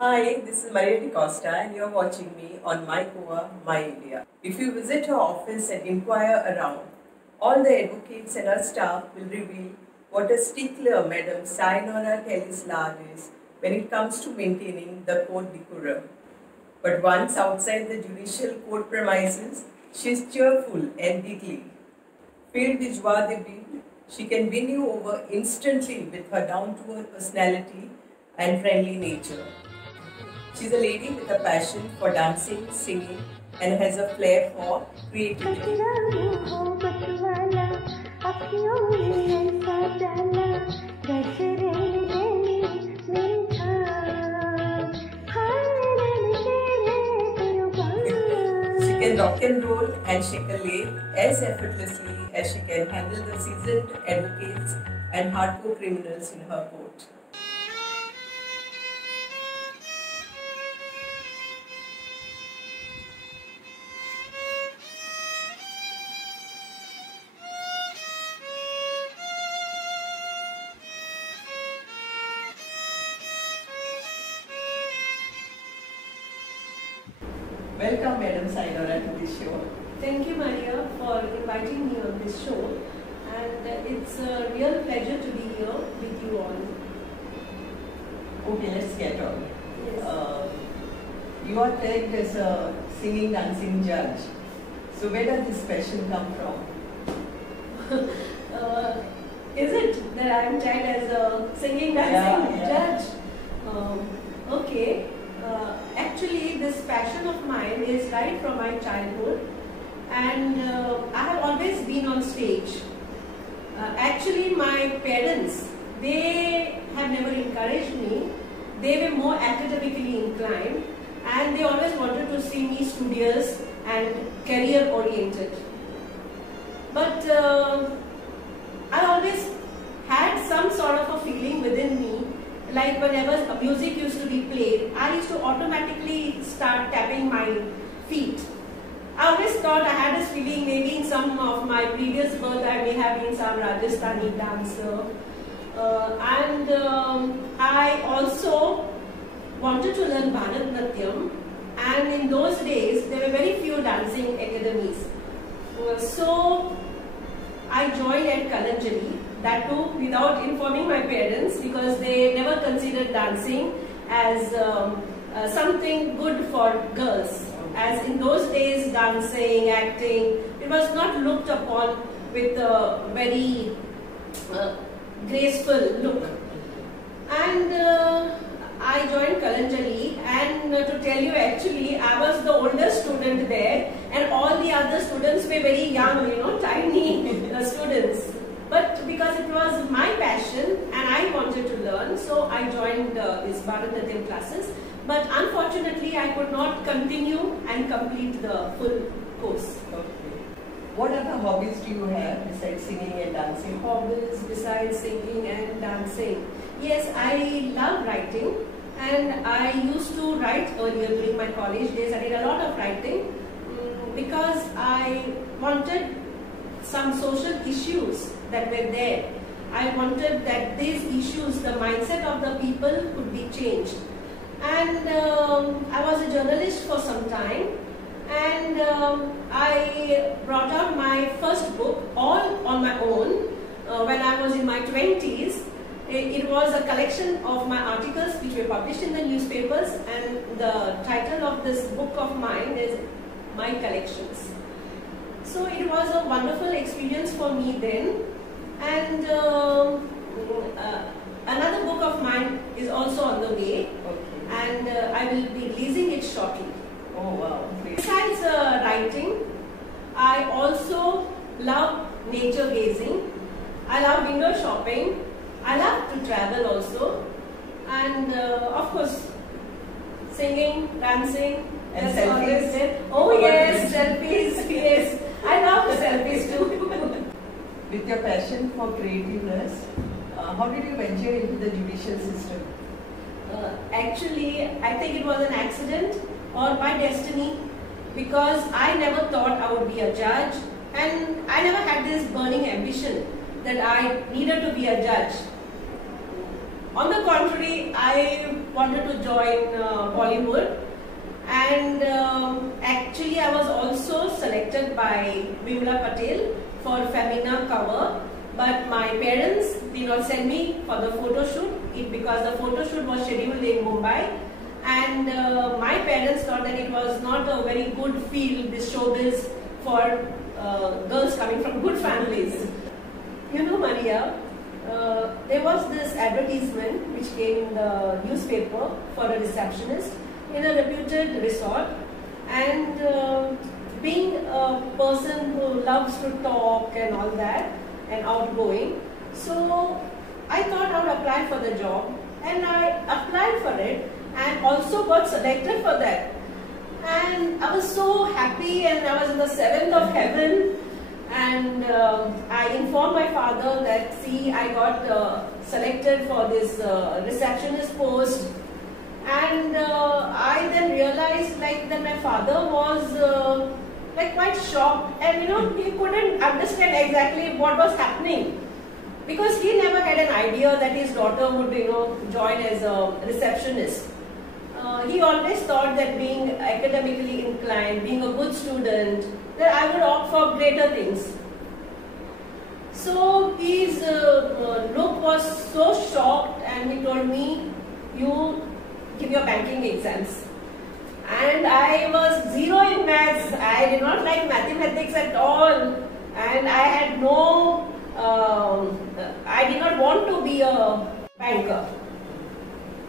Hi, this is Maria Di Costa and you're watching me on My Goa, My India. If you visit her office and inquire around, all the advocates and our staff will reveal what a stickler Madam Sayonara Tellis-Lard is when it comes to maintaining the court decorum. But once outside the judicial court premises, she is cheerful and giggly. Filled with joie de vivre, she can win you over instantly with her down-to-earth personality and friendly nature. She's a lady with a passion for dancing, singing, and has a flair for creativity. She can rock and roll and shake a lathe as effortlessly as she can handle the seasoned advocates and hardcore criminals in her court. Welcome, Madam Sayonara, to this show. Thank you, Maria, for inviting me on this show. And it's a real pleasure to be here with you all. Okay, let's get on. Yes. You are tagged as a singing, dancing judge. So where does this passion come from? Is it that I'm tagged as a singing, dancing judge? Okay. Actually, this passion of mine is right from my childhood, and I have always been on stage. Actually, my parents, they have never encouraged me. They were more academically inclined, and they always wanted to see me studious and career oriented. But I always had some sort of a feeling within me, like whenever music used to be played, I used to automatically start tapping my feet. I always thought I had this feeling, maybe in some of my previous birth I may have been some Rajasthani dancer. I also wanted to learn Bharatanatyam, and in those days there were very few dancing academies. So I joined at Kalanjali, that too without informing my parents, because they never considered dancing as something good for girls. As in those days, dancing, acting, it was not looked upon with a very graceful look. And I joined Kalanjali, and to tell you, actually I was the oldest student there, and all the other students were very young, tiny students. But because it was my passion and I wanted to learn, so I joined these Bharatanatyam classes. But unfortunately, I could not continue and complete the full course. Okay. What other hobbies do you have besides singing and dancing? Hobbies besides singing and dancing? Yes, I love writing, and I used to write earlier during my college days. I did a lot of writing because I wanted some social issues that were there. I wanted that these issues, the mindset of the people could be changed. And I was a journalist for some time, and I brought out my first book all on my own when I was in my 20s. It was a collection of my articles which were published in the newspapers, and the title of this book of mine is My Collections. So it was a wonderful experience for me then, and another book of mine is also on the way, and I will be releasing it shortly. Oh wow! Besides writing, I also love nature gazing. I love window shopping. I love to travel also, and of course, singing, dancing. And that's always selfies? there. Oh yes, selfies. Yes, I love selfies too. With your passion for creativeness, how did you venture into the judicial system? Actually, I think it was an accident or by destiny, because I never thought I would be a judge, and I never had this burning ambition that I needed to be a judge. On the contrary, I wanted to join Bollywood, and actually I was also selected by Vimla Patel for Femina cover, but my parents did not send me for the photo shoot because the photo shoot was scheduled in Mumbai, and my parents thought that it was not a very good field, this showbiz, for girls coming from good families. You know, Maria, there was this advertisement which came in the newspaper for a receptionist in a reputed resort, and being a person who loves to talk and all that and outgoing, so I thought I would apply for the job, and I applied for it and also got selected for that, and I was so happy, and I was in the 7th of heaven. And I informed my father that, see, I got selected for this receptionist post, and I then realized like that my father was like quite shocked, and he couldn't understand exactly what was happening, because he never had an idea that his daughter would join as a receptionist. He always thought that being academically inclined, being a good student, that I would opt for greater things. So his look was so shocked, and he told me, you give your banking exams. And I was zero in maths. I did not like mathematics at all, and I had no, I did not want to be a banker.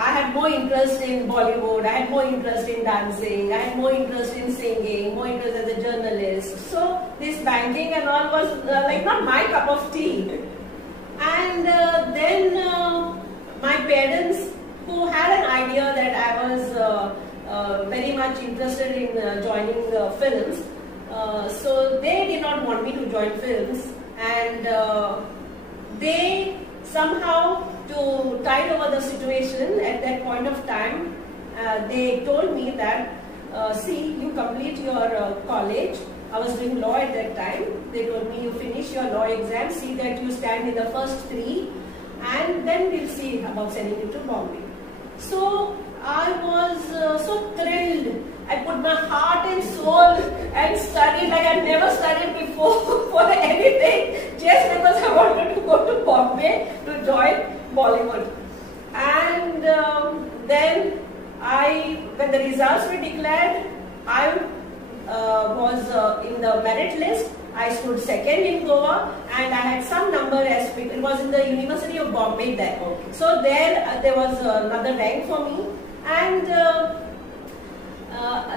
I had more interest in Bollywood, I had more interest in dancing, I had more interest in singing, more interest as a journalist. So this banking and all was like not my cup of tea. And then my parents, who had an idea that I was very much interested in joining films, so they did not want me to join films, and they somehow, to tide over the situation at that point of time, they told me that, see, you complete your college. I was doing law at that time. They told me, you finish your law exam, see that you stand in the first 3, and then we'll see about sending you to Bombay. So I was so thrilled. I put my heart and soul and studied like I never studied before for anything, just because I wanted to go to Bombay to join Bollywood. And then when the results were declared, I was in the merit list. I stood 2nd in Goa, and I had some number as it was in the University of Bombay there. Okay. So there was another rank for me, and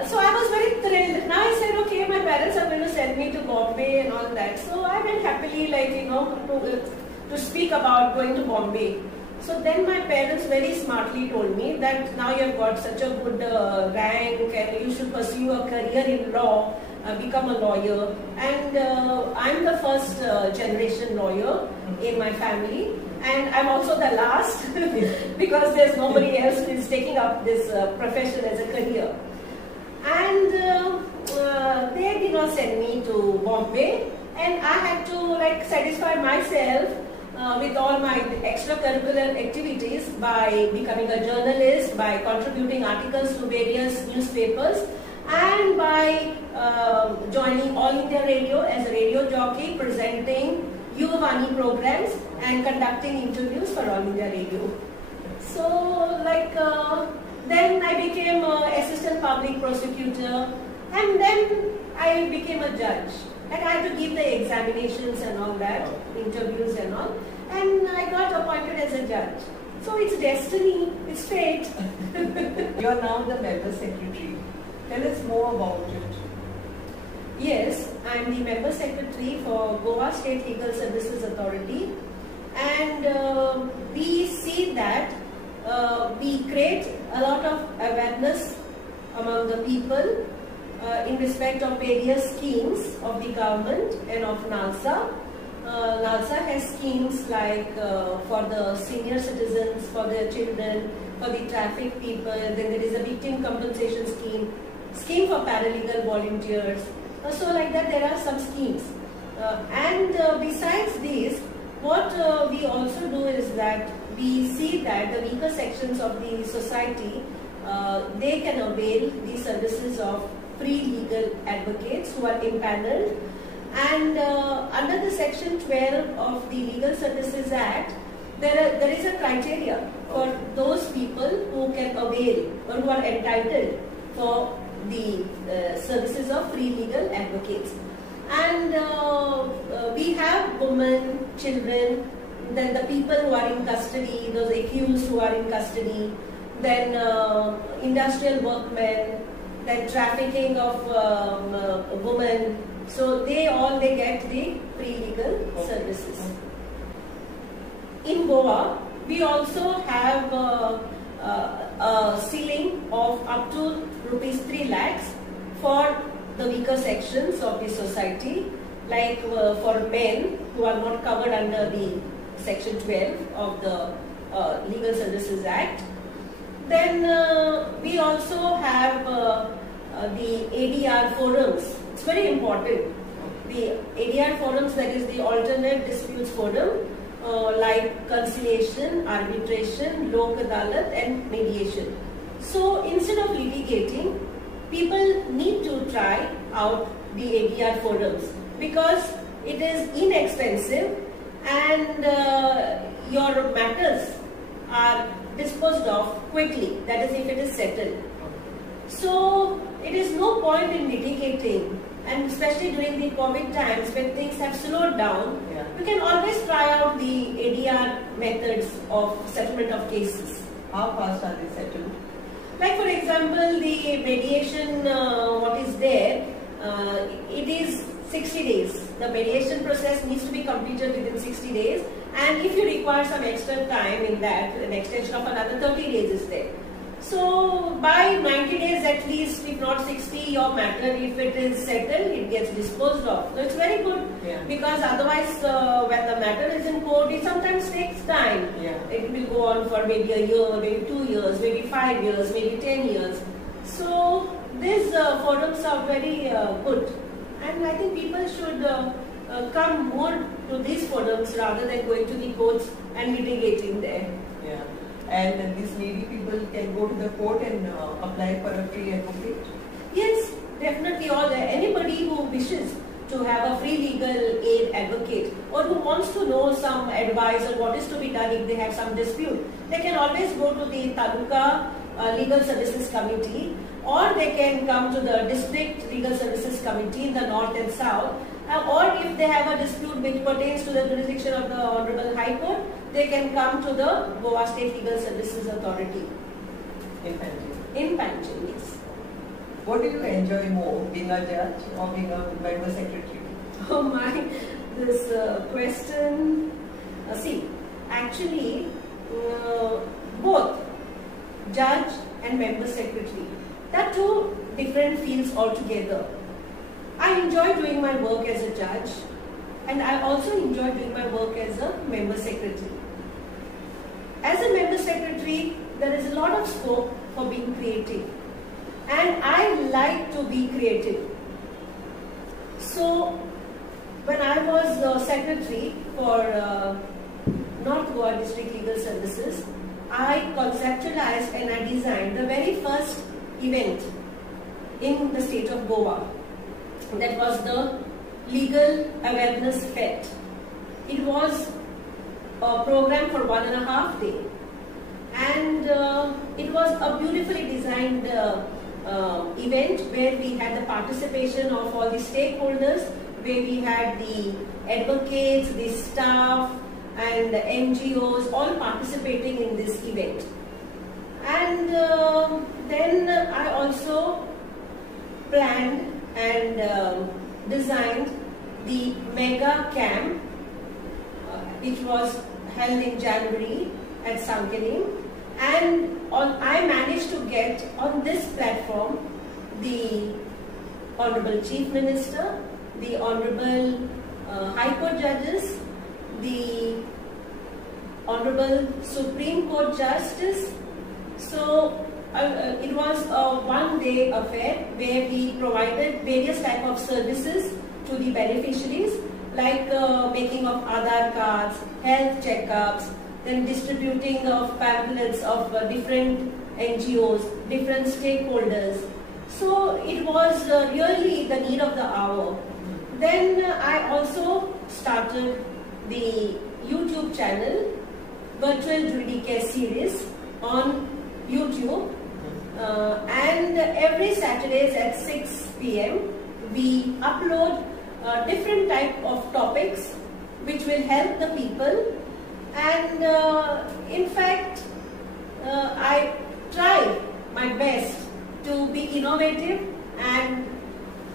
so I was very thrilled. Now I said, okay, my parents are going to send me to Bombay and all that. So I went happily, like, to speak about going to Bombay. So then my parents very smartly told me that now you have got such a good rank, and you should pursue a career in law, become a lawyer. And I'm the first generation lawyer in my family, and I'm also the last because there's nobody else who is taking up this profession as a career. And they did not send me to Bombay, and I had to like satisfy myself with all my extracurricular activities by becoming a journalist, by contributing articles to various newspapers, and by joining All India Radio as a radio jockey, presenting Yuvavani programs and conducting interviews for All India Radio. So like then I became assistant public prosecutor, and then I became a judge. Like I had to give the examinations and all that, interviews and all, and I got appointed as a judge. So it's destiny, it's fate. You are now the member secretary. Tell us more about it. Yes, I am the member secretary for Goa State Legal Services Authority, and we see that we create a lot of awareness among the people in respect of various schemes of the government and of NALSA. NALSA has schemes like for the senior citizens, for their children, for the traffic people. Then there is a victim compensation scheme for paralegal volunteers. So like that there are some schemes. And besides these, what we also do is that we see that the weaker sections of the society, they can avail the services of free legal advocates who are impaneled. And under the section 12 of the Legal Services Act, there is a criteria for those people who can avail or who are entitled for the services of free legal advocates. And we have women, children, then the people who are in custody, those accused who are in custody, then industrial workmen, then trafficking of women. So they get the free legal services. In Goa, we also have a ceiling of up to rupees 3 lakhs for the weaker sections of the society, like for men who are not covered under the section 12 of the Legal Services Act. Then we also have the ADR forums. It's very important. The ADR forums, that is the Alternate Disputes Forum, like conciliation, arbitration, lok adalat and mediation. So instead of litigating, people need to try out the ADR forums because it is inexpensive and your matters are disposed of quickly, that is if it is settled. So it is no point in litigating, and especially during the COVID times when things have slowed down, you can always try out the ADR methods of settlement of cases. How fast are they settled? Like for example, the mediation, what is there, it is 60 days. The mediation process needs to be completed within 60 days, and if you require some extra time in that, an extension of another 30 days is there. So by 90 days at least, if not 60, your matter, if it is settled, it gets disposed of. So it's very good because otherwise when the matter is in court, it sometimes takes time. It will go on for maybe a year, maybe 2 years, maybe 5 years, maybe 10 years. So these forums are very good, and I think people should come more to these forums rather than going to the courts and litigating there. And these needy people can go to the court and apply for a free advocate? Yes, definitely. Anybody who wishes to have a free legal aid advocate or who wants to know some advice on what is to be done if they have some dispute, they can always go to the Taluka Legal Services Committee, or they can come to the District Legal Services Committee in the North and South, or if they have a dispute which pertains to the jurisdiction of the Honorable High Court, they can come to the Goa State Legal Services Authority. In Panjim, yes. What do you enjoy more, being a judge or being a member secretary? Oh my, this question. See, actually, both judge and member secretary, they are two different fields altogether. I enjoy doing my work as a judge, and I also enjoy doing my work as a member secretary. As a member secretary, there is a lot of scope for being creative, and I like to be creative. So when I was secretary for North Goa District Legal Services, I conceptualized and I designed the very first event in the state of Goa. That was the Legal Awareness Fete. It was a program for 1.5 days, and it was a beautifully designed event where we had the participation of all the stakeholders, where we had the advocates, the staff and the NGOs all participating in this event. And then I also planned and designed the mega camp which was held in January at Sankeling, and I managed to get on this platform the Honorable Chief Minister, the Honorable High Court Judges, the Honorable Supreme Court Justice. So it was a one-day affair where we provided various types of services to the beneficiaries, like making of Aadhaar cards, health checkups, then distributing of pamphlets of different NGOs, different stakeholders. So it was really the need of the hour. Then I also started the YouTube channel, Virtual Juridicare Series on YouTube, and every Saturdays at 6 p.m. we upload different type of topics which will help the people, and in fact I try my best to be innovative and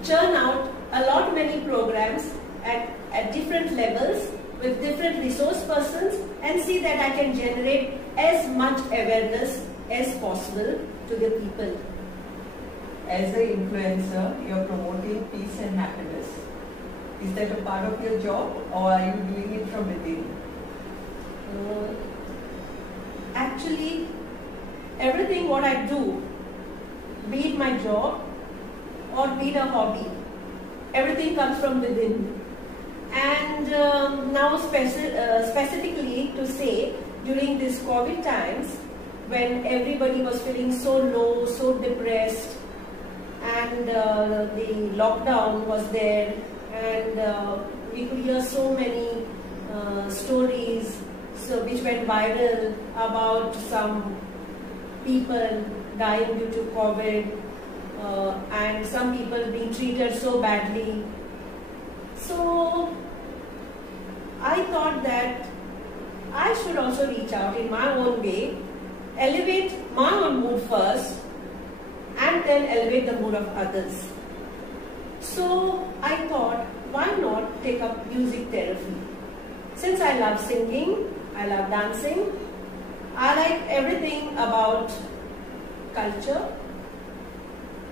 churn out many programs at different levels with different resource persons, and see that I can generate as much awareness as possible to the people. As an influencer, you're promoting peace and happiness. Is that a part of your job, or are you doing it from within? Actually, everything what I do, be it my job or be it a hobby, everything comes from within. And now specifically to say, during this COVID times, when everybody was feeling so low, so depressed, and the lockdown was there, and we could hear so many stories which went viral about some people dying due to COVID, and some people being treated so badly. So I thought that I should also reach out in my own way, elevate my own mood first, and then elevate the mood of others. So I thought, why not take up music therapy? Since I love singing, I love dancing, I like everything about culture,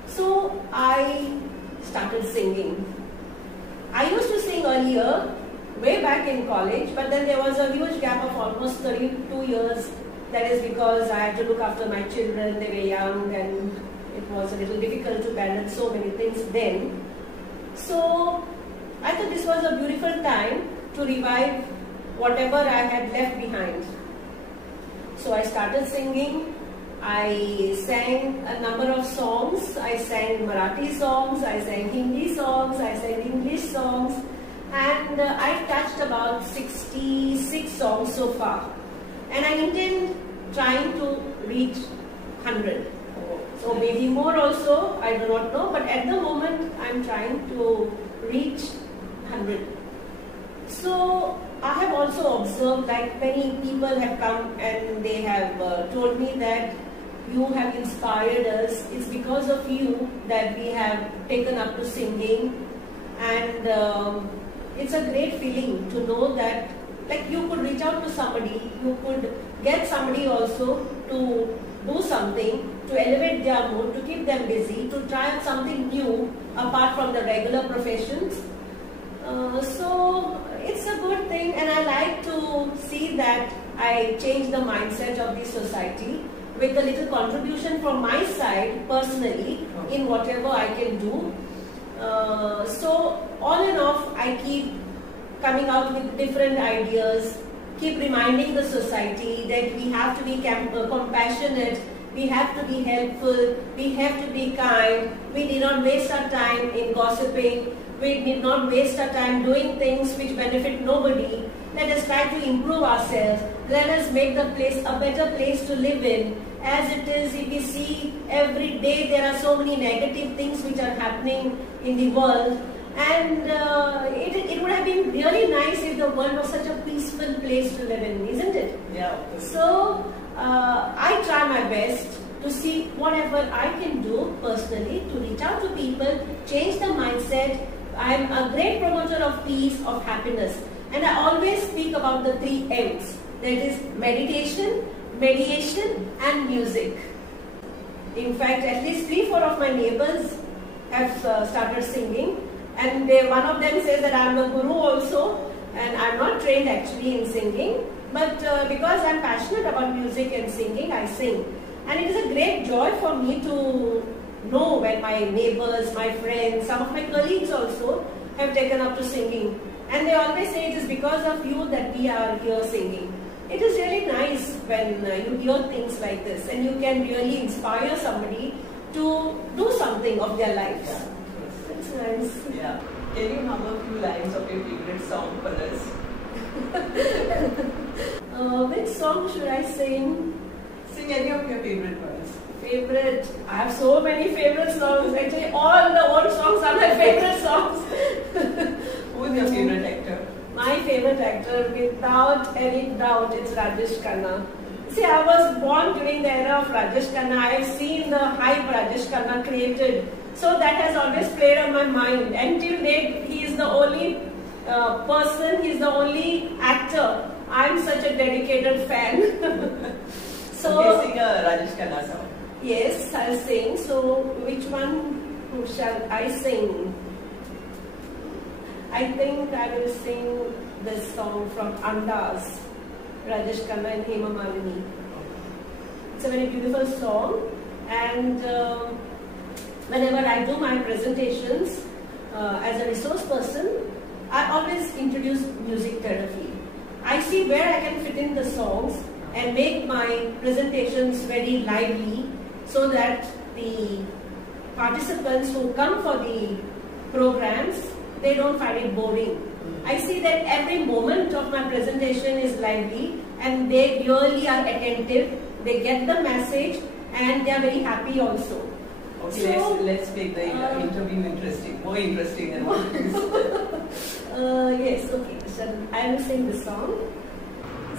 so I started singing. I used to sing earlier, way back in college, but then there was a huge gap of almost 32 years. That is because I had to look after my children, they were young, and it was a little difficult to balance so many things then. So I thought this was a beautiful time to revive whatever I had left behind. So I started singing. I sang a number of songs. I sang Marathi songs, I sang Hindi songs, I sang English songs, and I touched about 66 songs so far. And I intend trying to reach 100. So maybe more also, I do not know, but at the moment I'm trying to reach 100. So I have also observed that many people have come and they have told me that you have inspired us. It's because of you that we have taken up to singing, and it's a great feeling to know that like you could reach out to somebody, you could get somebody also to do something to elevate their mood, to keep them busy, to try something new apart from the regular professions. So it's a good thing, and I like to see that I change the mindset of the society with a little contribution from my side personally in whatever I can do. So on and off I keep coming out with different ideas, keep reminding the society that we have to be compassionate, we have to be helpful, we have to be kind, we need not waste our time in gossiping, we need not waste our time doing things which benefit nobody. Let us try to improve ourselves. Let us make the place a better place to live in. As it is, if we see every day there are so many negative things which are happening in the world, and it would have been really nice if the world was such a peaceful place to live in, isn't it? Yeah. So I try my best to see whatever I can do personally to reach out to people, change the mindset. I'm a great promoter of peace, of happiness, and I always speak about the 3 M's. That is meditation, mediation, and music. In fact, at least 3-4 of my neighbors have started singing, and one of them says that I'm a guru also, and I'm not trained actually in singing, but because I'm passionate about music and singing, I sing. And it is a great joy for me to know when my neighbors, my friends, some of my colleagues also have taken up to singing. And they always say it is because of you that we are here singing. it is really nice when you hear things like this and you can really inspire somebody to do something of their lives. Yeah. That's nice. Yeah. Can you hum a few lines of your favorite song for us? Which song should I sing? Sing any of your favorite ones. Favorite? I have so many favorite songs. Actually, all the old songs are my favorite songs. Who is your favorite actor? My favorite actor, without any doubt, it's Rajesh Khanna. See, I was born during the era of Rajesh Khanna. I have seen the hype Rajesh Khanna created. So that has always played on my mind. Until date, he is the only person, he is the only actor. I am such a dedicated fan. So, okay, sing a Rajesh Khanna song. Yes, I'll sing. So, which one shall I sing? I think I will sing this song from Andas, Rajesh Khanna and Hema Malini. It's a very beautiful song, and whenever I do my presentations as a resource person, I always introduce music therapy. I see where I can fit in the songs and make my presentations very lively so that the participants who come for the programs, they don't find it boring. I see that every moment of my presentation is lively and they really are attentive, they get the message and they are very happy also. Okay, So, let's make the interview interesting, more interesting than what it is. Yes, okay. So I will sing the song.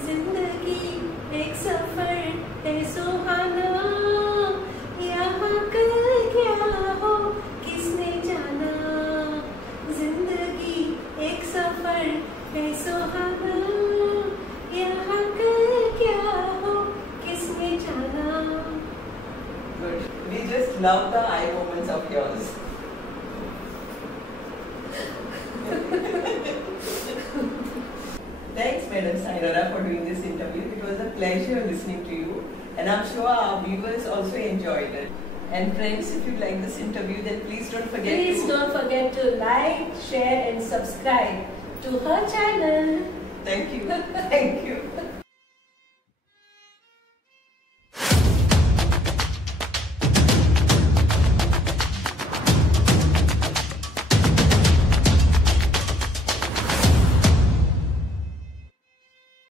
जिंदगी एक सफर है सुहाना, यहाँ कल क्या हो किसने जाना। जिंदगी एक सफर है सुहाना, यहाँ कल क्या हो किसने जाना। Good. We just love the eye movements of yours. Thanks, Madam Sainora, for doing this interview. It was a pleasure listening to you, and I'm sure our viewers also enjoyed it. And friends, if you like this interview, then please don't forget to like, share, and subscribe to her channel. Thank you. Thank you.